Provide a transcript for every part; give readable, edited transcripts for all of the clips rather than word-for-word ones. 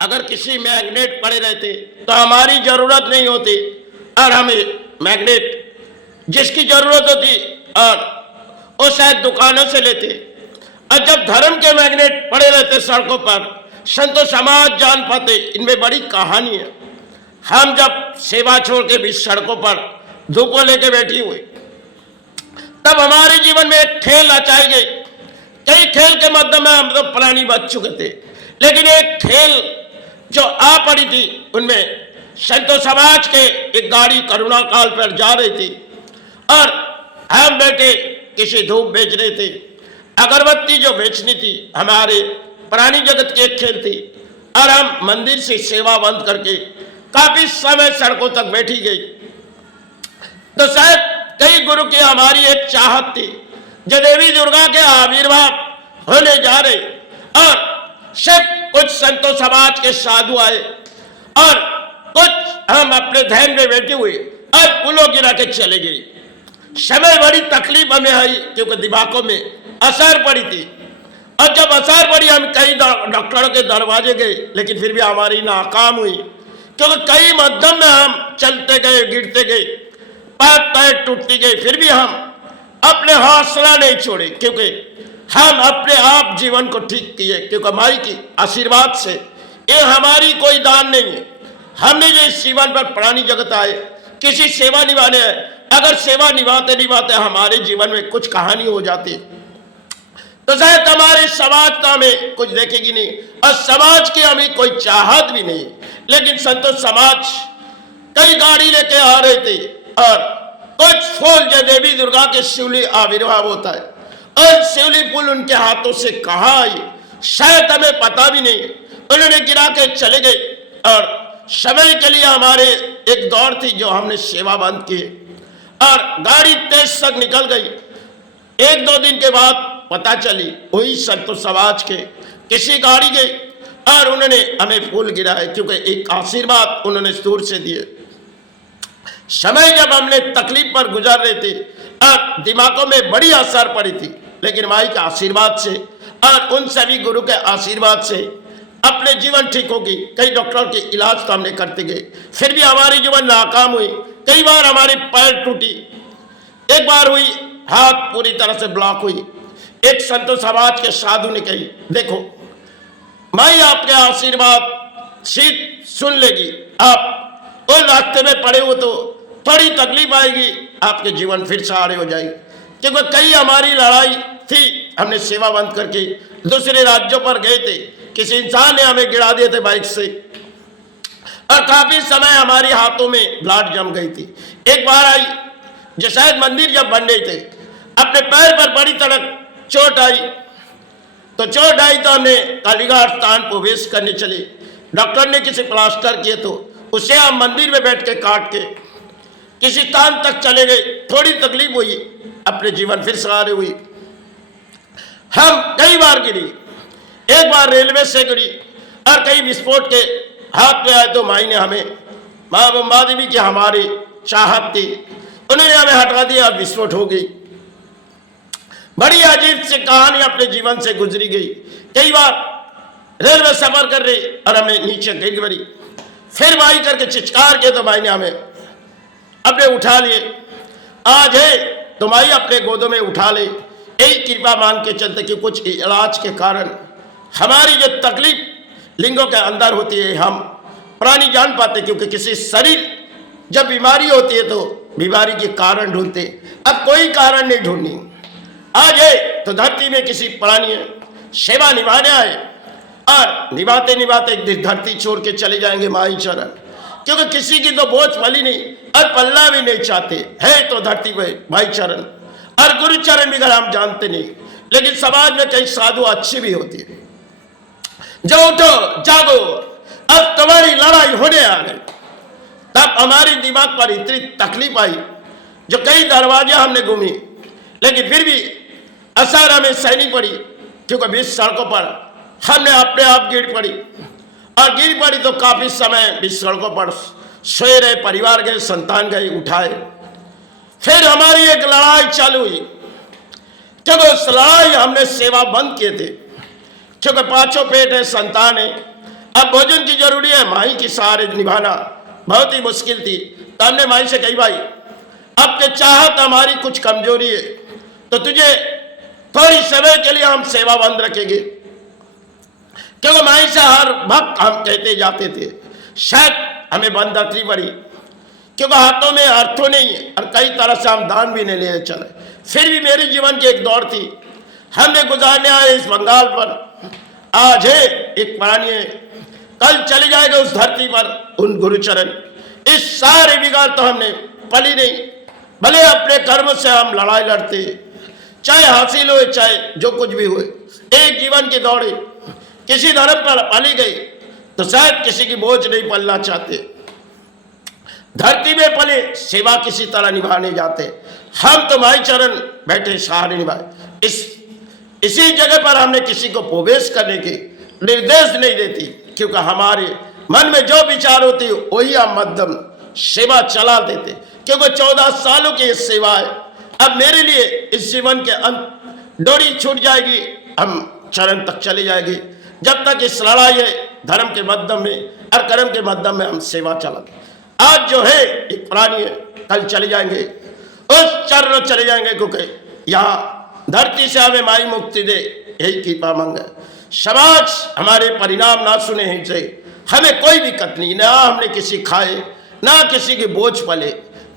अगर किसी मैग्नेट पड़े रहते तो हमारी जरूरत नहीं होती, और हमें मैग्नेट जिसकी जरूरत होती और वो शायद दुकानों से लेते। और जब धर्म के मैग्नेट पड़े रहते सड़कों पर, संतो समाज जान पाते इनमें बड़ी कहानी है। हम जब सेवा छोड़ के भी सड़कों पर धूपों लेके बैठी हुई, तब हमारे जीवन में एक खेल रचाई गई। कई खेल के माध्यम में हम तो प्राणी बच चुके थे, लेकिन एक खेल जो आ पड़ी थी, उनमें संतो समाज के एक गाड़ी करुणा काल पर जा रही थी और हम बैठे किसी धूप बेच रहे थे। अगरबत्ती जो बेचनी थी हमारे प्राणी जगत की एक खेल थी, और हम मंदिर से सेवा बंद करके काफी समय सड़कों तक बैठी गई। तो शायद कई गुरु की हमारी एक चाहत थी, जो देवी दुर्गा के आविर्भाव होने जा रहे, और सिर्फ कुछ संतो समाज के साधु आए और कुछ हम अपने ध्यान में बैठे हुए और फूलों गिरा के चले गए। समय बड़ी तकलीफ हमें आई, क्योंकि दिमागों में असर पड़ी थी, और जब असर पड़ी हम कई डॉक्टरों के दरवाजे गए, लेकिन फिर भी हमारी नाकाम हुई, क्योंकि कई मध्यम में हम चलते गए, गिरते गए, पैर पैर टूटती गई, फिर भी हम अपने हौसला नहीं छोड़े, क्योंकि हम अपने आप जीवन को ठीक किए, क्योंकि माई की आशीर्वाद से ये हमारी कोई दान नहीं है। हमने जो इस जीवन पर प्राणी जगत आए किसी सेवा निभाने हैं, अगर सेवा निभाते निभाते हमारे जीवन में कुछ कहानी हो जाती तो शायद हमारे समाज तो हमें कुछ देखेगी नहीं, और समाज की हमें कोई चाहत भी नहीं। लेकिन संतो समाज कई गाड़ी लेके आ रहे थे, और कुछ फूल जो देवी दुर्गा के शिवली आविर्भाव होता है, और शिवली फूल उनके हाथों से कहाँ आई शायद हमें पता भी नहीं। उन्होंने गिरा के चले गए, और समय के लिए हमारे एक दौड़ थी जो हमने सेवा बंद की, और गाड़ी तेज तक निकल गई। एक दो दिन के बाद पता चली वही संतो समाज के किसी गाड़ी गई, और उन्होंने हमें फूल गिराए, क्योंकि एक आशीर्वाद उन्होंने दूर से दिए। समय जब हमने तकलीफ पर गुजार रहे थे और दिमागों में बड़ी असर पड़ी थी, लेकिन माई के आशीर्वाद से और उन सभी गुरु के आशीर्वाद से अपने जीवन ठीक होगी। कई डॉक्टर के इलाज तो हमने करते गए, फिर भी हमारी जीवन नाकाम हुई। कई बार हमारी पैर टूटी, एक बार हुई हाथ पूरी तरह से ब्लॉक हुई। एक संतो समाज के साधु ने कही, देखो माई आपके आशीर्वाद सीट सुन लेगी, आप उस रास्ते में पड़े हो तो थोड़ी तकलीफ आएगी, आपके जीवन फिर सहारे हो जाएगी। क्योंकि कई हमारी लड़ाई थी, हमने सेवा बंद करके दूसरे राज्यों पर गए थे, किसी इंसान ने हमें गिरा दिए थे बाइक से, और काफी समय हमारे हाथों में ब्लड जम गई थी। एक बार आई जो शायद मंदिर जब बन रहे थे, अपने पैर पर बड़ी तरह चोट आई, तो हमने कालीघाट स्थान प्रवेश करने चले। डॉक्टर ने किसी प्लास्टर किए, तो उसे हम मंदिर में बैठ के काट के किसी स्थान तक चले गए। थोड़ी तकलीफ हुई, अपने जीवन फिर सहारे हुई। हम कई बार गिरी, एक बार रेलवे से गिरी, और कई विस्फोट के हाथ में आए, तो माई ने हमें, माँ बम्बा देवी की हमारी चाहत थी, उन्होंने हमें हटा दिया, विस्फोट हो गई। बड़ी अजीब सी कहानी अपने जीवन से गुजरी गई। कई बार रेलवे सफर कर रही और हमें नीचे गिर पड़ी, फिर माई करके चिৎकार के, तो माई ने हमें अपने उठा लिए। आज है तो माई अपने गोदों में उठा ले, यही कृपा मांग के चलते कि कुछ इलाज के कारण हमारी जो तकलीफ लिंगों के अंदर होती है हम प्राणी जान पाते, क्योंकि किसी शरीर जब बीमारी होती है तो बीमारी के कारण ढूंढते, अब कोई कारण नहीं ढूंढनी। आज है तो धरती में किसी प्राणी है, सेवा निभाने आए, और निभाते निभाते एक दिन धरती छोड़ के चले जाएंगे माई चरण, क्योंकि किसी की तो बोझ फली नहीं और पलना भी नहीं चाहते, है तो धरती में माई चरण और गुरु चरण भी अगर हम जानते नहीं। लेकिन समाज में कई साधु अच्छी भी होती है, जो उठो जागो अब तुम्हारी लड़ाई होने आ रही। तब हमारे दिमाग पर इतनी तकलीफ आई, जो कई दरवाजे हमने घूमी, लेकिन फिर भी असर हमें सहनी पड़ी, क्योंकि बीच सड़कों पर हमने अपने आप गिर पड़ी, और गिर पड़ी तो काफी समय बीच सड़कों पर सोए रहे, परिवार गए, संतान गए, उठाए। फिर हमारी एक लड़ाई चालू हुई, क्योंकि उस लड़ाई हमने सेवा बंद किए थे, क्योंकि पांचों पेट है, संतान है, अब भोजन की जरूरी है, माई की सहारे निभाना बहुत ही मुश्किल थी। तो हमने माई से कही, भाई अब के चाहत हमारी कुछ कमजोरी है, तो तुझे थोड़ी समय के लिए हम सेवा बंद रखेंगे। क्योंकि माई से हर वक्त हम कहते जाते थे, शायद हमें बंद रखनी पड़ी, क्योंकि हाथों में अर्थों नहीं है और कई तरह से हम दान भी नहीं ले चले। फिर भी मेरे जीवन की एक दौर थी, हमने गुजारने आए इस बंगाल पर। आज है एक प्राणी है, कल चले जाएगा उस धरती पर उन गुरुचरण। इस सारे बिगाड़ तो हमने पली नहीं, भले अपने कर्म से हम लड़ाई लड़ते, चाहे हासिल हो चाहे जो कुछ भी हुए। एक जीवन की दौड़े, किसी धर्म पर पाली गई तो शायद किसी की बोझ नहीं पलना चाहते, धरती में पले सेवा किसी तरह निभाने जाते। हम तो माई चरण बैठे सहारे निभाए। इसी जगह पर हमने किसी को प्रवेश करने के निर्देश नहीं देती, क्योंकि हमारे मन में जो विचार होती वही हम मध्यम सेवा चला देते। क्योंकि 14 सालों की सेवा है, अब मेरे लिए इस जीवन के अंत डोरी छूट जाएगी, हम चरण तक चले जाएंगे। जब तक इस लड़ाई है धर्म के माध्यम में और कर्म के माध्यम में हम सेवा चलाते। आज जो है एक प्राणी है, कल चले जाएंगे, उस चरण चले जाएंगे, क्योंकि यहाँ धरती से हमें माई मुक्ति दे, यही कृपा मांगे। समाज हमारे परिणाम ना सुने ही से हमें कोई दिक्कत नहीं, ना हमने किसी खाए ना किसी के बोझ पले।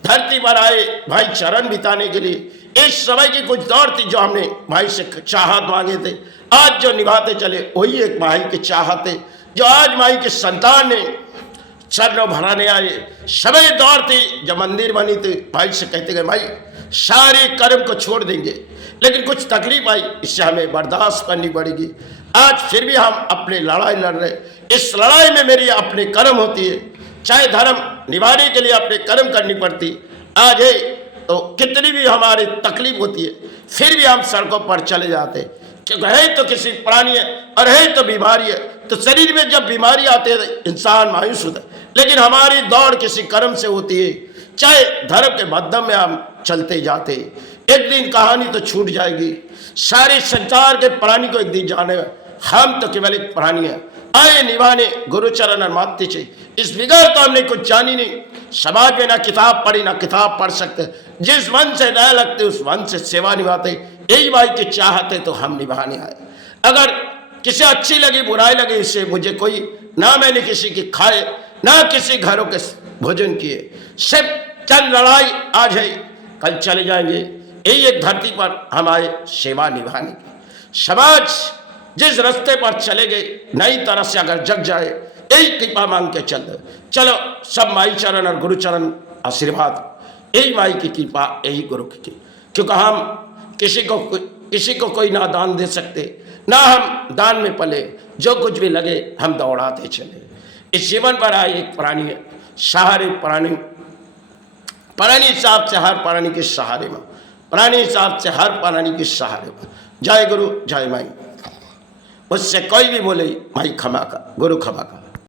धरती पर आए भाई चरण बिताने के लिए। इस समय की कुछ दौर थी जो हमने भाई से चाहत मांगे थे, आज जो निभाते चले वही एक माई की चाहत है, जो आज माई के संतान ने चरणों भराने आए। समय दौर थी जब मंदिर बनी थी, भाई से कहते गए, भाई सारे कर्म को छोड़ देंगे, लेकिन कुछ तकलीफ आई, इससे हमें बर्दाश्त करनी पड़ेगी। आज फिर भी हम अपने लड़ाई लड़ रहे। इस लड़ाई में मेरी अपने कर्म होती है, चाहे धर्म निभाने के लिए अपने कर्म करनी पड़ती। आज है तो कितनी भी हमारी तकलीफ होती है, फिर भी हम सड़कों पर चले जाते, क्योंकि है तो किसी प्राणी है और है तो बीमारी है। तो शरीर में जब बीमारी आती है इंसान मायूस होता है, लेकिन हमारी दौड़ किसी कर्म से होती है, चाहे धर्म के माध्यम में हम चलते जाते। एक दिन कहानी तो छूट जाएगी, सारे संसार के प्राणी को एक दिन जाने, हम तो केवल एक प्राणी है, आए निभाने गुरुचरण और माते से। इस बिगड़ तो हमने कुछ जानी नहीं, समाज में ना किताब पढ़ी ना किताब पढ़ सकते, जिस मन से दया लगते उस मन से सेवा निभाते। यही भाई की चाहते तो हम निभाने आए। अगर किसी अच्छी लगी बुराई लगी, इससे मुझे कोई ना मैंने किसी की खाए ना किसी घरों के भोजन किए, सिर्फ चंद लड़ाई आज है कल चले जाएंगे। यही एक धरती पर हम आए सेवा निभाने की। समाज जिस रास्ते पर चले गए नई तरह से अगर जग जाए, यही कृपा मांग के चल दो। चलो सब माई चरण और गुरुचरण आशीर्वाद, यही माई की कृपा, यही गुरु की। क्योंकि हम किसी को कोई ना दान दे सकते, ना हम दान में पले, जो कुछ भी लगे हम दौड़ाते चले। इस जीवन पर आए एक प्राणी है, सहारे प्राणी हिसाब से हर प्राणी के सहारे में, प्राणी हिसाब से हर प्राणी के सहारे में। जय गुरु जय माई। उससे कोई भी बोले माई क्षमा का, गुरु क्षमा का।